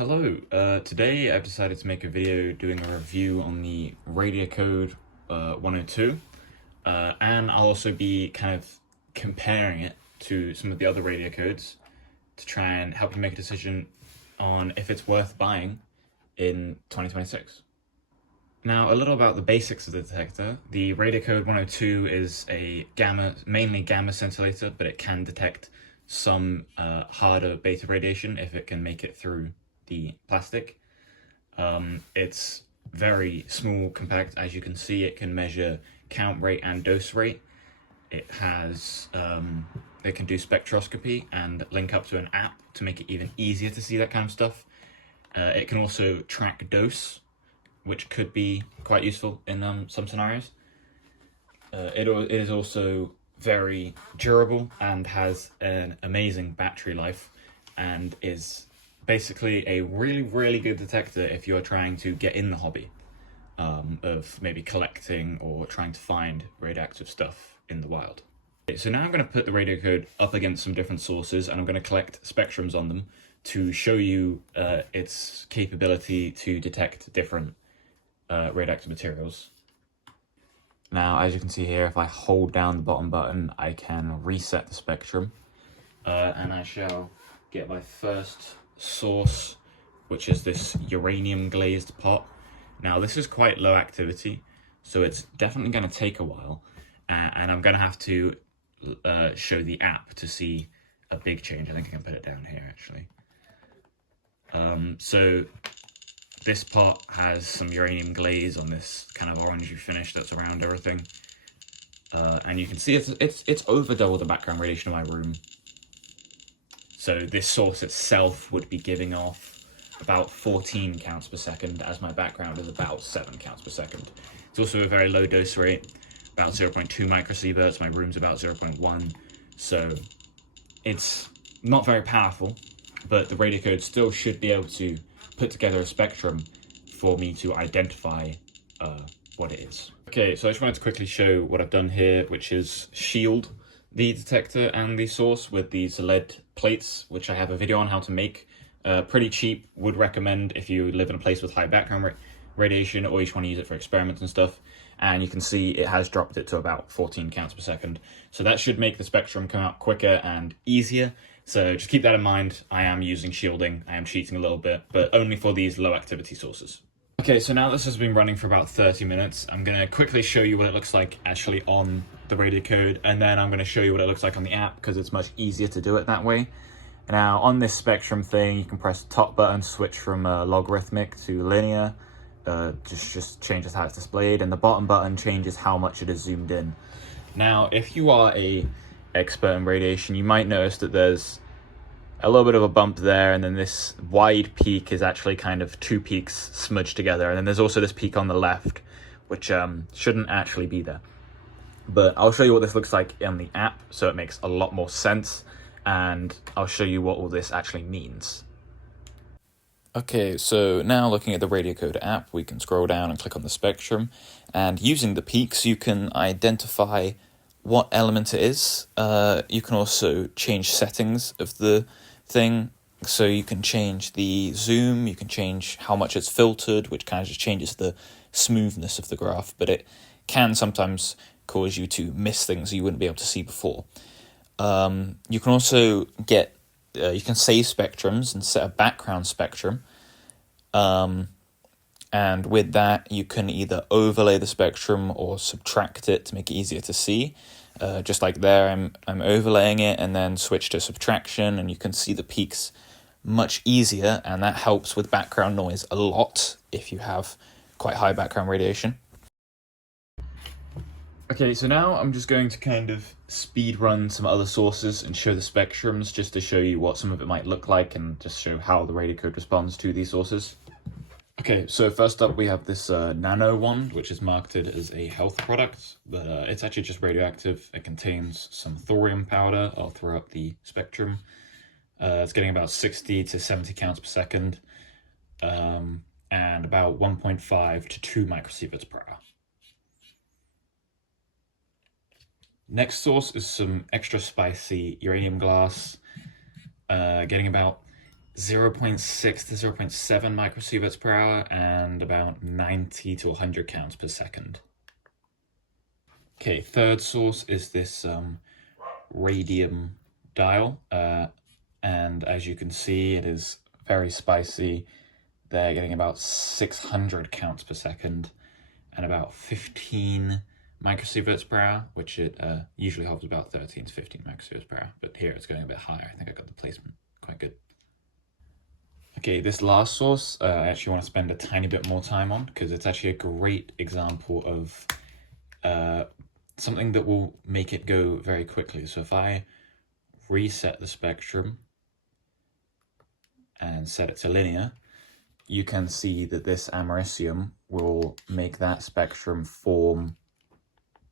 Hello, today I've decided to make a video doing a review on the Radiacode 102, and I'll also be kind of comparing it to some of the other Radiacodes to try and help you make a decision on if it's worth buying in 2026. Now, a little about the basics of the detector. The Radiacode 102 is a mainly gamma scintillator, but it can detect some harder beta radiation if it can make it through the plastic. It's very small, compact. As you can see, it can measure count rate and dose rate. It can do spectroscopy and link up to an app to make it even easier to see that kind of stuff. It can also track dose, which could be quite useful in some scenarios. It is also very durable and has an amazing battery life, and is basically a really good detector if you're trying to get in the hobby of maybe collecting or trying to find radioactive stuff in the wild. Okay, so now I'm going to put the Radiacode up against some different sources, and I'm going to collect spectrums on them to show you its capability to detect different radioactive materials. Now, as you can see here, if I hold down the bottom button, I can reset the spectrum, and I shall get my first source, which is this uranium glazed pot. Now, this is quite low activity, so it's definitely going to take a while, and I'm going to have to show the app to see a big change. I think I can put it down here, actually. So this pot has some uranium glaze on this kind of orangey finish that's around everything. And you can see it's over double the background radiation in my room. So this source itself would be giving off about 14 counts per second, as my background is about 7 counts per second. It's also a very low dose rate, about 0.2 microsieverts. My room's about 0.1. So it's not very powerful, but the Radiacode still should be able to put together a spectrum for me to identify what it is. Okay, so I just wanted to quickly show what I've done here, which is shield the detector and the source with these lead plates, which I have a video on how to make. Pretty cheap, would recommend if you live in a place with high background radiation, or you just want to use it for experiments and stuff. And you can see it has dropped it to about 14 counts per second. So that should make the spectrum come out quicker and easier. So just keep that in mind. I am using shielding. I am cheating a little bit, but only for these low activity sources. Okay, so now this has been running for about 30 minutes. I'm going to quickly show you what it looks like actually on the Radiacode, and then I'm going to show you what it looks like on the app, because it's much easier to do it that way. Now, on this spectrum thing, you can press the top button, switch from logarithmic to linear. Just changes how it's displayed, and the bottom button changes how much it is zoomed in. Now, if you are a expert in radiation, you might notice that there's a little bit of a bump there, and then this wide peak is actually kind of two peaks smudged together, and then there's also this peak on the left, which shouldn't actually be there. But I'll show you what this looks like in the app, so it makes a lot more sense, and I'll show you what all this actually means. Okay, so now looking at the Radiacode app, we can scroll down and click on the spectrum, and using the peaks, you can identify what element it is. You can also change settings of the thing, so you can change the zoom, you can change how much it's filtered, which kind of just changes the smoothness of the graph, but it can sometimes cause you to miss things you wouldn't be able to see before. You can also get you can save spectrums and set a background spectrum, and with that you can either overlay the spectrum or subtract it to make it easier to see. Just like there, I'm overlaying it and then switch to subtraction, and you can see the peaks much easier, and that helps with background noise a lot if you have quite high background radiation. Okay, so now I'm just going to kind of speed run some other sources and show the spectrums, just to show you what some of it might look like and just show how the Radiacode responds to these sources. Okay, so first up we have this nano one, which is marketed as a health product, but it's actually just radioactive. It contains some thorium powder. I'll throw up the spectrum. It's getting about 60 to 70 counts per second, and about 1.5 to 2 microsieverts per hour. Next source is some extra spicy uranium glass, getting about 0.6 to 0.7 microsieverts per hour and about 90 to 100 counts per second. Okay, third source is this radium dial, and as you can see, it is very spicy. They're getting about 600 counts per second and about 15 microsieverts per hour, which it usually hovers about 13 to 15 microsieverts per hour, but here it's going a bit higher. I think I got the placement quite good. Okay, this last source I actually want to spend a tiny bit more time on because it's actually a great example of something that will make it go very quickly. So if I reset the spectrum and set it to linear, you can see that this americium will make that spectrum form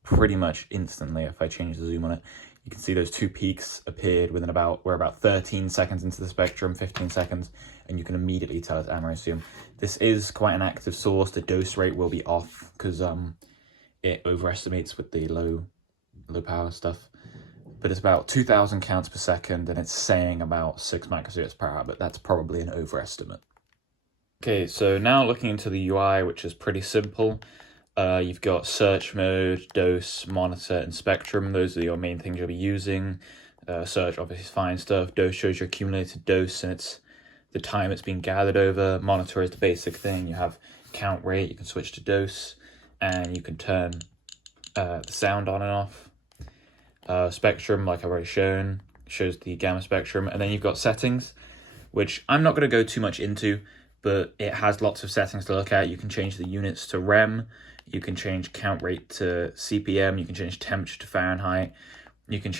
pretty much instantly. If I change the zoom on it, you can see those two peaks appeared within we're about 13 seconds into the spectrum, 15 seconds, and you can immediately tell it's americium. This is quite an active source. The dose rate will be off because it overestimates with the low power stuff, but it's about 2,000 counts per second, and it's saying about 6 microsieverts per hour, but that's probably an overestimate. Okay, so now looking into the UI, which is pretty simple. You've got search mode, dose, monitor, and spectrum. Those are your main things you'll be using. Search obviously is fine stuff. Dose shows your accumulated dose, and it's the time it's been gathered over. Monitor is the basic thing. You have count rate, you can switch to dose, and you can turn the sound on and off. Spectrum, like I've already shown, shows the gamma spectrum. And then you've got settings, which I'm not going to go too much into, but it has lots of settings to look at. You can change the units to rem, you can change count rate to CPM, you can change temperature to Fahrenheit, you can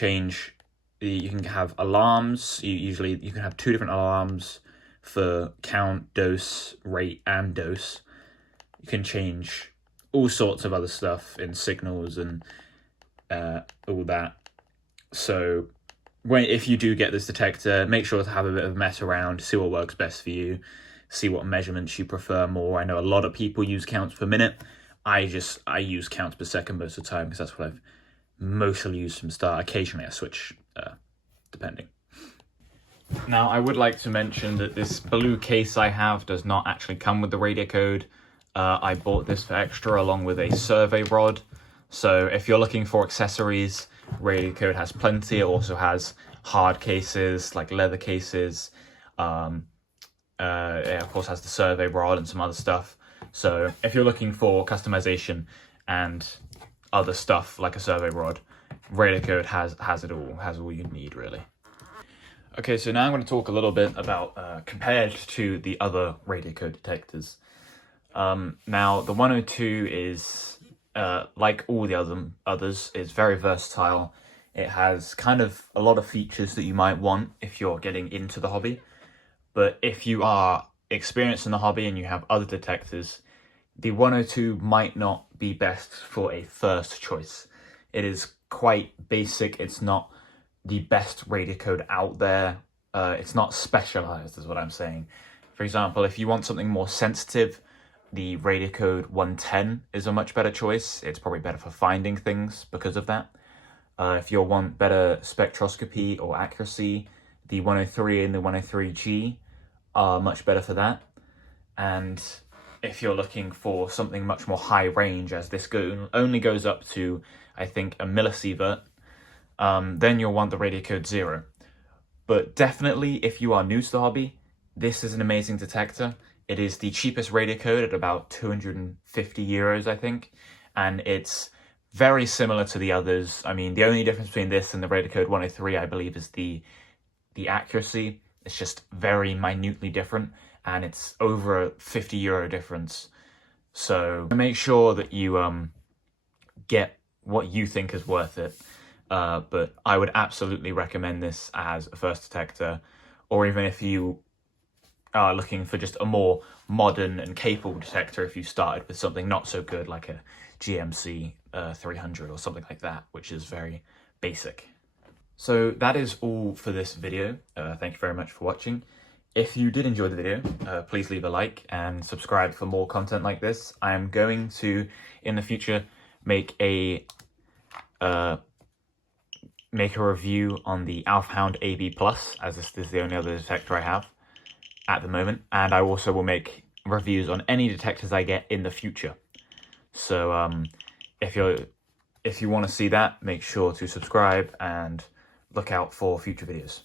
have alarms. You can have 2 different alarms for count, dose, rate, and dose. You can change all sorts of other stuff in signals and all that. So if you do get this detector, make sure to have a bit of a mess around, see what works best for you, see what measurements you prefer more. I know a lot of people use counts per minute. I use counts per second most of the time because that's what I've mostly used from the start. Occasionally I switch, depending. Now, I would like to mention that this blue case I have does not actually come with the Radiacode. I bought this for extra along with a survey rod. So if you're looking for accessories, Radiacode has plenty. It also has hard cases, like leather cases. It of course has the survey rod and some other stuff. So if you're looking for customization and other stuff like a survey rod, Radiacode has it all, has all you need really. Okay, so now I'm going to talk a little bit about compared to the other Radiacode detectors. Now the 102 is like all the others, is very versatile. It has kind of a lot of features that you might want if you're getting into the hobby. But if you are experienced in the hobby and you have other detectors, the 102 might not be best for a first choice. It is quite basic. It's not the best Radiacode out there. It's not specialized, is what I'm saying. For example, if you want something more sensitive, the Radiacode 110 is a much better choice. It's probably better for finding things because of that. If you want better spectroscopy or accuracy, the 103 and the 103G are much better for that. And if you're looking for something much more high range, as this only goes up to, I think, a millisievert, then you'll want the Radiacode 0. But definitely, if you are new to the hobby, this is an amazing detector. It is the cheapest Radiacode at about 250 euros, I think. And it's very similar to the others. I mean, the only difference between this and the Radiacode 103, I believe, is the accuracy. It's just very minutely different, and it's over a 50 euro difference. So make sure that you get what you think is worth it. But I would absolutely recommend this as a first detector, or even if you are looking for just a more modern and capable detector, if you started with something not so good like a GMC 300 or something like that, which is very basic. So that is all for this video. Thank you very much for watching. If you did enjoy the video, please leave a like and subscribe for more content like this. I am going to, in the future, make a review on the Alpha Hound AB+, as this is the only other detector I have. at the moment, and I also will make reviews on any detectors I get in the future. So if you want to see that, make sure to subscribe and look out for future videos.